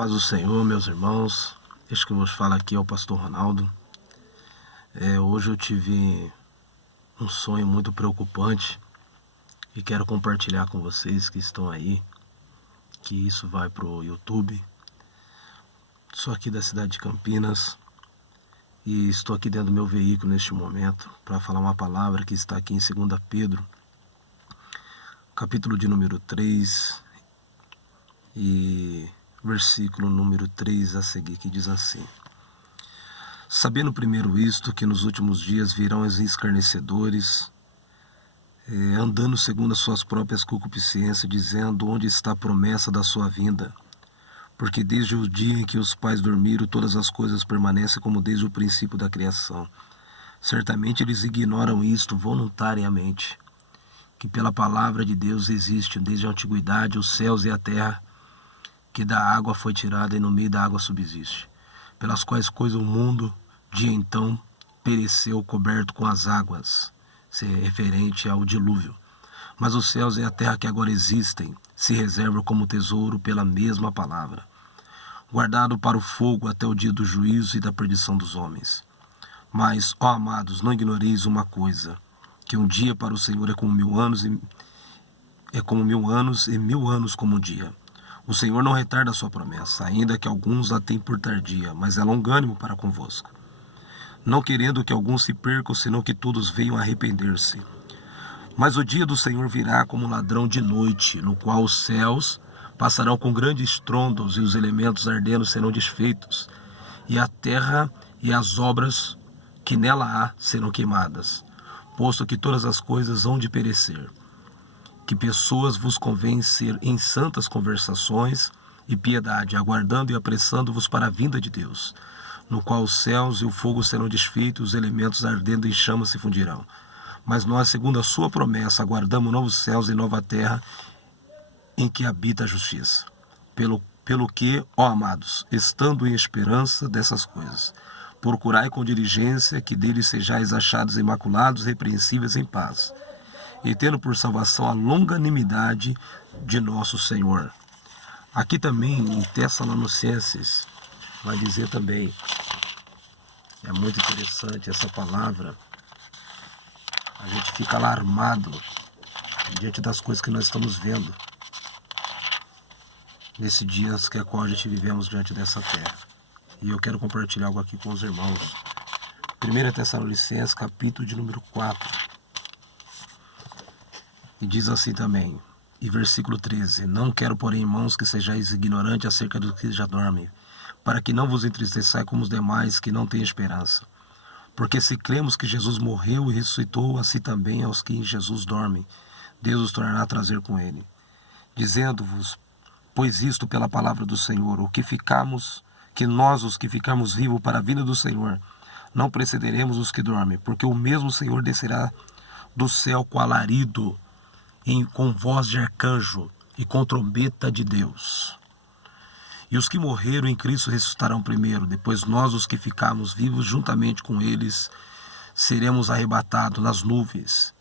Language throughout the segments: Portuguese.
Paz do Senhor, meus irmãos. Este que vos fala aqui é o pastor Ronaldo. Hoje eu tive um sonho muito preocupante e quero compartilhar com vocês que estão aí, que isso vai para o YouTube. Sou aqui da cidade de Campinas e estou aqui dentro do meu veículo neste momento para falar uma palavra que está aqui em 2 Pedro, capítulo de número 3 e versículo número 3 a seguir, que diz assim: sabendo primeiro isto, que nos últimos dias virão os escarnecedores, andando segundo as suas próprias concupiscências, dizendo: onde está a promessa da sua vinda? Porque desde o dia em que os pais dormiram, todas as coisas permanecem como desde o princípio da criação. Certamente eles ignoram isto voluntariamente, que pela palavra de Deus existe desde a antiguidade os céus e a terra, que da água foi tirada e no meio da água subsiste, pelas quais coisas o mundo de então pereceu coberto com as águas, se referente ao dilúvio. Mas os céus e a terra que agora existem se reservam como tesouro pela mesma palavra, guardado para o fogo até o dia do juízo e da perdição dos homens. Mas, ó amados, não ignoreis uma coisa, que um dia para o Senhor é como 1000 anos e 1000 anos como um dia. O Senhor não retarda a sua promessa, ainda que alguns a tenham por tardia, mas é longânimo para convosco, não querendo que alguns se percam, senão que todos venham a arrepender-se. Mas o dia do Senhor virá como um ladrão de noite, no qual os céus passarão com grandes estrondos e os elementos ardendo serão desfeitos, e a terra e as obras que nela há serão queimadas, posto que todas as coisas hão de perecer. Que pessoas vos convém ser em santas conversações e piedade, aguardando e apressando-vos para a vinda de Deus, no qual os céus e o fogo serão desfeitos, os elementos ardendo em chamas se fundirão. Mas nós, segundo a sua promessa, aguardamos novos céus e nova terra, em que habita a justiça. Pelo que, ó amados, estando em esperança dessas coisas, procurai com diligência que deles sejais achados imaculados, repreensíveis em paz, e tendo por salvação a longanimidade de nosso Senhor. Aqui também em Tessalonicenses vai dizer também, é muito interessante essa palavra, a gente fica alarmado diante das coisas que nós estamos vendo nesses dias que é qual a gente vivemos diante dessa terra. E eu quero compartilhar algo aqui com os irmãos. 1 Tessalonicenses, capítulo de número 4. E diz assim também, e versículo 13: não quero, porém, irmãos, que sejais ignorantes acerca do que já dormem, para que não vos entristeçais como os demais que não têm esperança. Porque se cremos que Jesus morreu e ressuscitou, assim também aos que em Jesus dormem, Deus os tornará a trazer com ele. Dizendo-vos, pois isto pela palavra do Senhor, que nós, os que ficamos vivos para a vinda do Senhor, não precederemos os que dormem, porque o mesmo Senhor descerá do céu com alarido, com voz de arcanjo e com trombeta de Deus. E os que morreram em Cristo ressuscitarão primeiro, depois nós, os que ficarmos vivos, juntamente com eles, seremos arrebatados nas nuvens,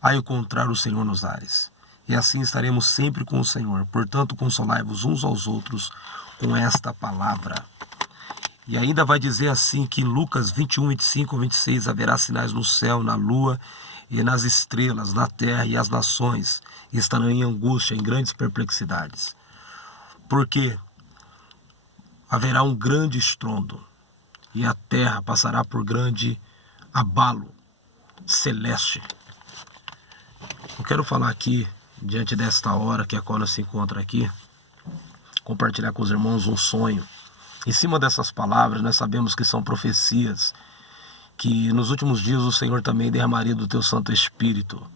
a encontrar o Senhor nos ares. E assim estaremos sempre com o Senhor. Portanto, consolai-vos uns aos outros com esta palavra. E ainda vai dizer assim que em Lucas 21, 25, 26, haverá sinais no céu, na lua e nas estrelas, na terra, e as nações estarão em angústia, em grandes perplexidades. Porque haverá um grande estrondo, e a terra passará por grande abalo celeste. Eu quero falar aqui, diante desta hora que a qual se encontra aqui, compartilhar com os irmãos um sonho. Em cima dessas palavras, nós sabemos que são profecias, que nos últimos dias o Senhor também derramaria do teu Santo Espírito.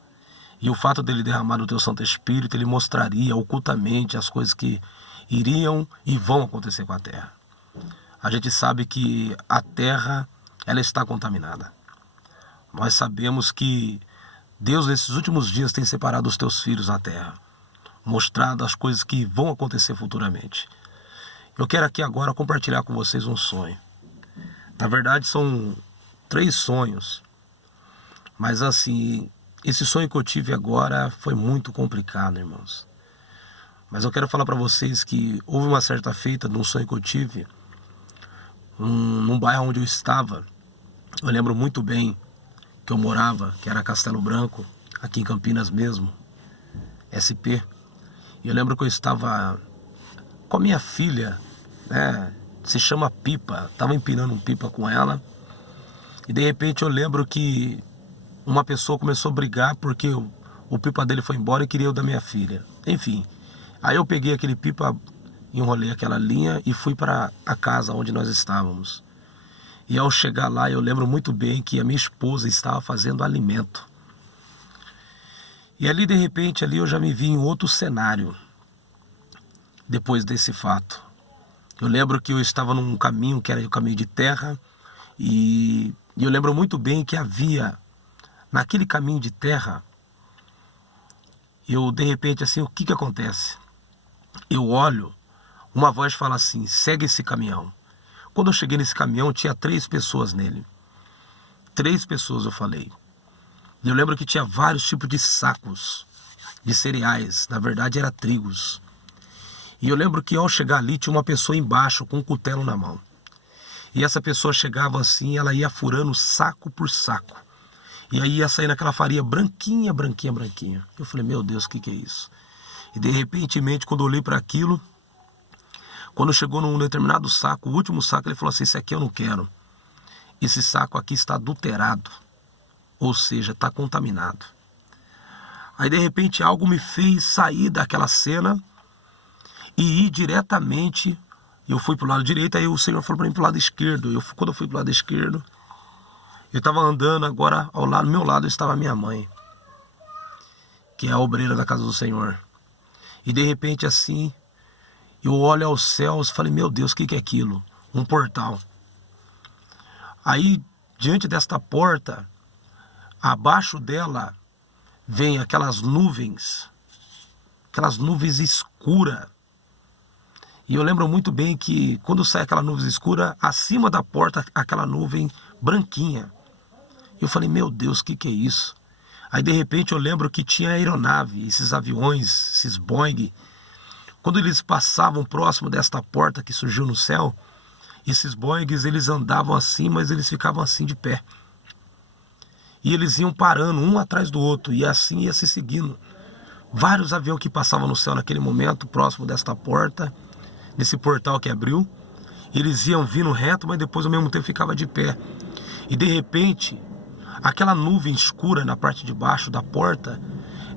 E o fato dele derramar do teu Santo Espírito, ele mostraria ocultamente as coisas que iriam e vão acontecer com a terra. A gente sabe que a terra, ela está contaminada. Nós sabemos que Deus nesses últimos dias tem separado os teus filhos na terra, mostrado as coisas que vão acontecer futuramente. Eu quero aqui agora compartilhar com vocês um sonho. Na verdade são 3 sonhos, mas assim, esse sonho que eu tive agora foi muito complicado, irmãos. Mas eu quero falar para vocês que houve uma certa feita de um sonho que eu tive, num bairro onde eu estava. Eu lembro muito bem que eu morava, que era Castelo Branco, aqui em Campinas mesmo, SP. E eu lembro que eu estava com a minha filha, né? Se chama Pipa. Estava empinando um pipa com ela. E de repente eu lembro que uma pessoa começou a brigar porque o pipa dele foi embora e queria o da minha filha. Enfim, aí eu peguei aquele pipa, enrolei aquela linha e fui para a casa onde nós estávamos. E ao chegar lá eu lembro muito bem que a minha esposa estava fazendo alimento. E ali de repente ali eu já me vi em outro cenário depois desse fato. Eu lembro que eu estava num caminho que era o caminho de terra e eu lembro muito bem que havia naquele caminho de terra, eu de repente assim, o que acontece? Eu olho, uma voz fala assim, segue esse caminhão. Quando eu cheguei nesse caminhão, tinha 3 pessoas nele. 3 pessoas eu falei. E eu lembro que tinha vários tipos de sacos de cereais, na verdade era trigos. E eu lembro que ao chegar ali tinha uma pessoa embaixo com um cutelo na mão. E essa pessoa chegava assim, ela ia furando saco por saco. E aí ia sair naquela farinha branquinha, branquinha, branquinha. Eu falei, meu Deus, o que é isso? E de repentemente, quando eu olhei para aquilo, quando chegou num determinado saco, o último saco, ele falou assim, esse aqui eu não quero. Esse saco aqui está adulterado. Ou seja, está contaminado. Aí de repente algo me fez sair daquela cena e ir diretamente. Eu fui para o lado direito, aí o Senhor falou para mim para o lado esquerdo. Quando eu fui para o lado esquerdo, eu estava andando agora, ao meu lado estava a minha mãe, que é a obreira da casa do Senhor. E de repente assim, eu olho aos céus e falei, meu Deus, o que é aquilo? Um portal. Aí, diante desta porta, abaixo dela, vem aquelas nuvens escuras. E eu lembro muito bem que quando sai aquela nuvem escura, acima da porta, aquela nuvem branquinha. Eu falei, meu Deus, o que é isso? Aí de repente eu lembro que tinha aeronave, esses aviões, esses Boeing. Quando eles passavam próximo desta porta que surgiu no céu, esses Boeings eles andavam assim, mas eles ficavam assim de pé. E eles iam parando um atrás do outro, e assim ia se seguindo. Vários aviões que passavam no céu naquele momento, próximo desta porta, nesse portal que abriu. Eles iam vindo reto, mas depois ao mesmo tempo ficava de pé. E de repente, aquela nuvem escura na parte de baixo da porta,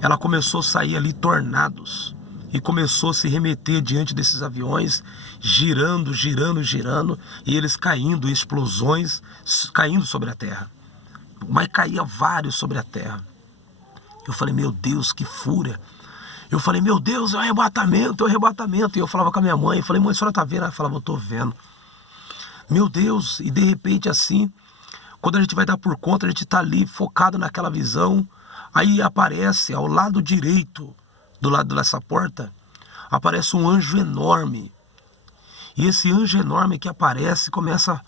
ela começou a sair ali tornados. E começou a se remeter diante desses aviões, girando, girando, girando, e eles caindo em explosões, caindo sobre a terra. Mas caía vários sobre a terra. Eu falei, meu Deus, que fúria. Eu falei, meu Deus, é o arrebatamento, é o arrebatamento. E eu falava com a minha mãe, eu falei, mãe, a senhora tá vendo? Ela falava, eu tô vendo. Meu Deus, e de repente assim, quando a gente vai dar por conta, a gente tá ali focado naquela visão. Aí aparece ao lado direito, do lado dessa porta, aparece um anjo enorme. E esse anjo enorme que aparece, começa a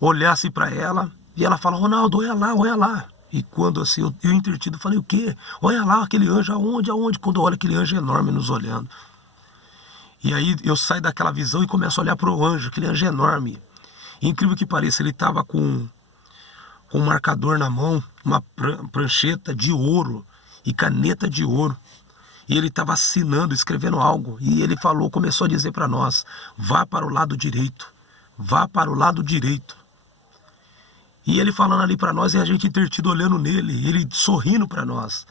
olhar assim para ela, e ela fala, Ronaldo, olha lá, olha lá. E quando assim, eu entretido, falei, o quê? Olha lá, aquele anjo, aonde, aonde? Quando eu olho aquele anjo enorme nos olhando. E aí eu saio daquela visão e começo a olhar para o anjo, aquele anjo enorme. E incrível que pareça, ele estava com um marcador na mão, uma prancheta de ouro e caneta de ouro. E ele estava assinando, escrevendo algo. E ele falou, começou a dizer para nós, vá para o lado direito, vá para o lado direito. E ele falando ali para nós e a gente entretido olhando nele, ele sorrindo para nós.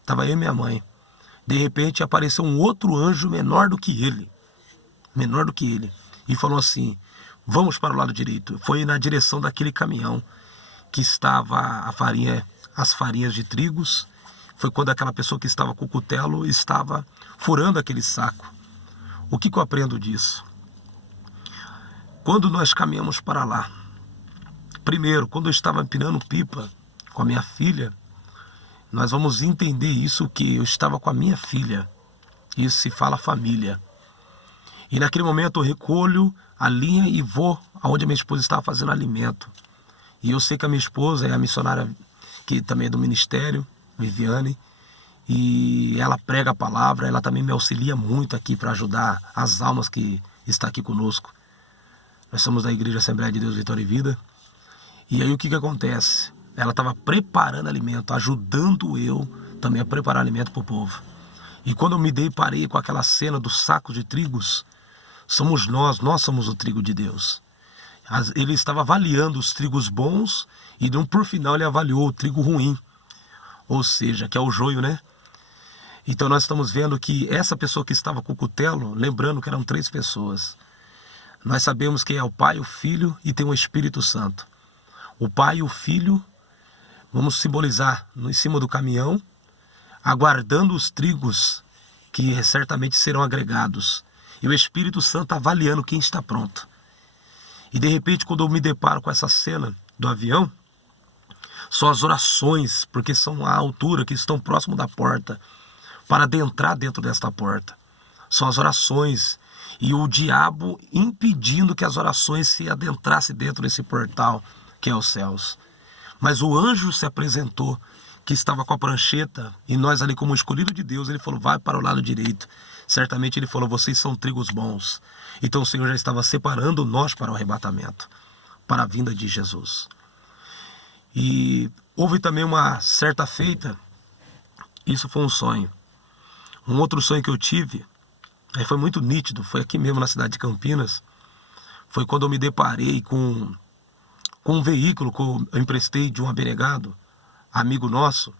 Estava eu e minha mãe. De repente apareceu um outro anjo menor do que ele. Menor do que ele. E falou assim, vamos para o lado direito. Foi na direção daquele caminhão que estava as farinhas de trigos. Foi quando aquela pessoa que estava com o cutelo estava furando aquele saco. O que eu aprendo disso? Quando nós caminhamos para lá, primeiro, quando eu estava empinando pipa com a minha filha, nós vamos entender isso, que eu estava com a minha filha. Isso se fala família. E naquele momento eu recolho a linha e vou aonde a minha esposa estava fazendo alimento. E eu sei que a minha esposa é a missionária que também é do ministério, Viviane. e ela prega a palavra, ela também me auxilia muito aqui para ajudar as almas que estão aqui conosco. Nós somos da Igreja Assembleia de Deus Vitória e Vida. E aí o que acontece? Ela estava preparando alimento, ajudando eu também a preparar alimento para o povo. E quando eu me deparei com aquela cena dos sacos de trigos, somos nós somos o trigo de Deus. Ele estava avaliando os trigos bons e por final ele avaliou o trigo ruim. Ou seja, que é o joio, né? Então nós estamos vendo que essa pessoa que estava com o cutelo, lembrando que eram 3 pessoas. Nós sabemos que é o Pai, o Filho e tem o Espírito Santo. O Pai e o Filho, vamos simbolizar em cima do caminhão, aguardando os trigos que certamente serão agregados. E o Espírito Santo avaliando quem está pronto. E de repente, quando eu me deparo com essa cena do avião, são as orações, porque são a altura que estão próximo da porta, para adentrar dentro desta porta. São as orações e o diabo impedindo que as orações se adentrassem dentro desse portal que é os céus. Mas o anjo se apresentou, que estava com a prancheta, e nós ali como escolhido de Deus, ele falou, vai para o lado direito. Certamente ele falou, vocês são trigos bons. Então o Senhor já estava separando nós para o arrebatamento, para a vinda de Jesus. E houve também uma certa feita, isso foi um sonho. Um outro sonho que eu tive, aí foi muito nítido, foi aqui mesmo na cidade de Campinas, foi quando eu me deparei com um veículo que eu emprestei de um abnegado, amigo nosso,